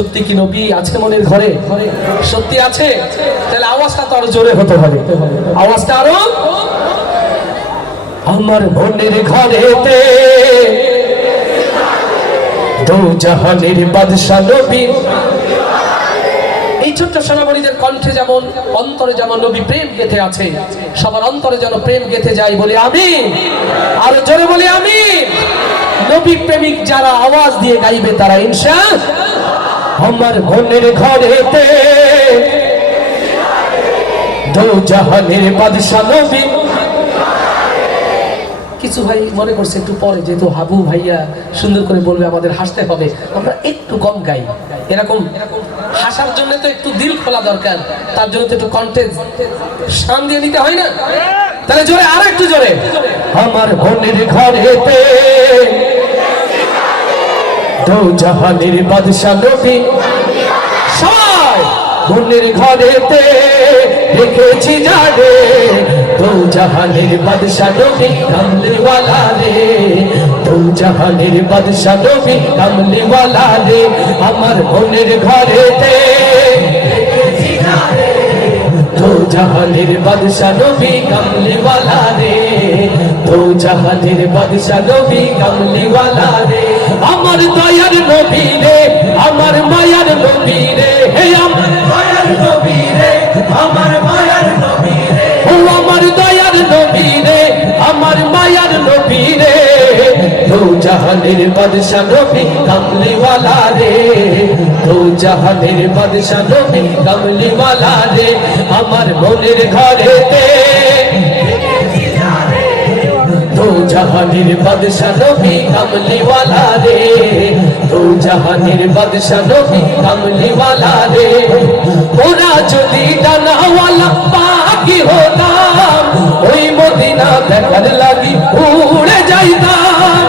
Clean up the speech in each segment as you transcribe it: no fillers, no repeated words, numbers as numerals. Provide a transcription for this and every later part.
সত্যি কি নবী আছে মনের ঘরে? সত্যি আছে? তাহলে আওয়াজটা তো আরো জোরে হতে হবে, আওয়াজটা আরো। আমার মনের ঘরেতে দু জাহানের বাদশা নবী। এই ছোট্ট সোনামণিদের কণ্ঠে যেমন অন্তরে যেমন নবী প্রেম গেঁথে আছে, সবার অন্তরে যেন প্রেম গেঁথে যায়, বলি আমিন। আরো জোরে বলি আমিন। নবী প্রেমিক যারা আওয়াজ দিয়ে গাইবে তারা ইনশাআল্লাহ। আমার মনের ঘরেতে দু জাহানের বাদশা নবী। কিছু ভাই মনে করছে একটু পরে, যেহেতু হাবু ভাইয়া সুন্দর করে বলবে আমাদের হাসতে হবে, আমরা একটু কম গাই। এরকম হাসার জন্য তো একটু দিল খোলা দরকার, তার জন্য তো একটু কন্টেন্ট সাম দিয়ে নিতে হয় না? তাহলে জোরে, আর একটু জোরে। আমার মনের ঘরেতে দু জাহানের বাদশা নবী। সবাই মনের ঘরেতে দেখেছি যারে দু জাহানের বাদশা নবী কামলিওয়ালা রে, দু জাহানের বাদশা নবী কামলিওয়ালা রে। আমার মনের ঘরেতে দেখেছি যারে দু জাহানের বাদশা নবী কামলিওয়ালা রে, দু জাহানের বাদশা নবী কামলিওয়ালা রে। আমার দয়ার নবী রে, আমার মায়ার নবী রে, হে আমার দয়ার নবী রে, আমার মায়ার নবী রে, ও আমার দয়ার নবী রে, আমার মায়ার নবী রে। দু জাহানের বাদশা নবী কামলিওয়ালা রে, দু জাহানের বাদশা নবী কামলিওয়ালা রে। আমার মনের ঘরেতে দু জাহানের বাদশা নবী কামলিওয়ালা রে, দু জাহানের বাদশা নবী কামলিওয়ালা রে। ওরা যদি ডানাওয়ালা পাখি হতাম, ওই মদিনা দেখার লাগি উড়ে যাইতাম।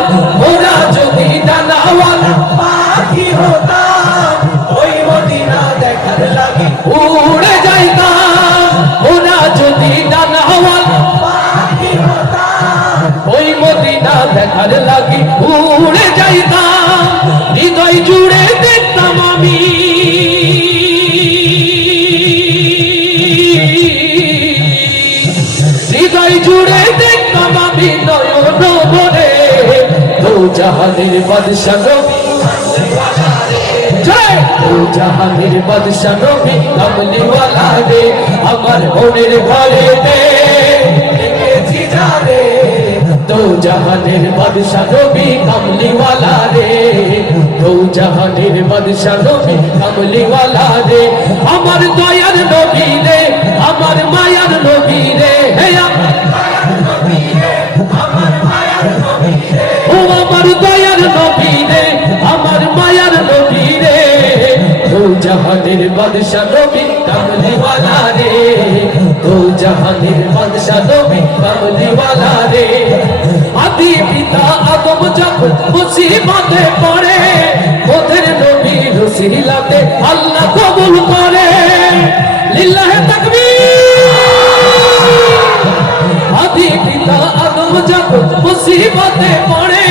ওরা যদি ডানাওয়ালা পাখি হতাম, ওই মদিনা দেখার লাগি উড়ে যাইতাম। ওরা যদি ডানাওয়ালা পাখি হতাম, ওই মদিনা দেখার লাগি উড়ে যাইতাম। হৃদয় জুড়ে দেখতাম আমি, হৃদয় জুড়ে দেখতাম আমি নয়ন ভরে দু জাহানের বাদশা নবী কামলিওয়ালা রে, জয় দু জাহানের বাদশা নবী কামলিওয়ালা রে। আমার মনের ঘরেতে দেখেছি যারে দু জাহানের বাদশা নবী কামলিওয়ালা রে, দু জাহানের বাদশা নবী কামলিওয়ালা রে। আমার দয়ার নবী রে, আমার মায়ার নবী রে, হে আমার দয়ার নবী রে, আমার মায়ার নবী রে, ও আমার দয়ার নবী রে, আমার মায়ার নবী রে। দু জাহানের বাদশা নবী কামলিওয়ালা রে, দু জাহানের বাদশা নবী কামলিওয়ালা রে। আদি পিতা আদম যখন মুসিবতে পড়ে, ওদের নবীর ওসিলাতে আল্লাহ কবুল করে। লিল্লাহে তাকবীর। আদি পিতা আদম যখন মুসিবতে পড়ে,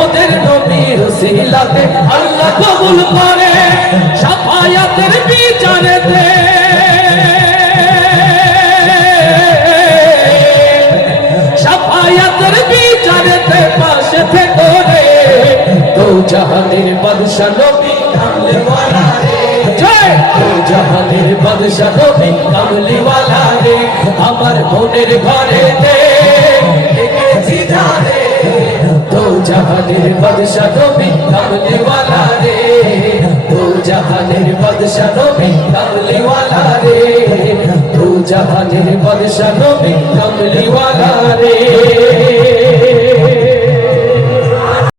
ওদের নবীর ওসিলাতে আল্লাহ কবুল করে। শাফায়াতের বিচারেতে, শাফায়াতের বিচারেতে পাশে থেকে রে দু জাহানের বাদশা নবী কামলিওয়ালা রে, জয় দু জাহানের বাদশা নবী কামলিওয়ালা রে। আমার মনের ঘরেতে দেখেছি যারে দু জাহানের বাদশা নবী কামলিওয়ালা রে, দু জাহানের বাদশা নবী কামলিওয়ালা রে, দু জাহানের বাদশা নবী কামলিওয়ালা।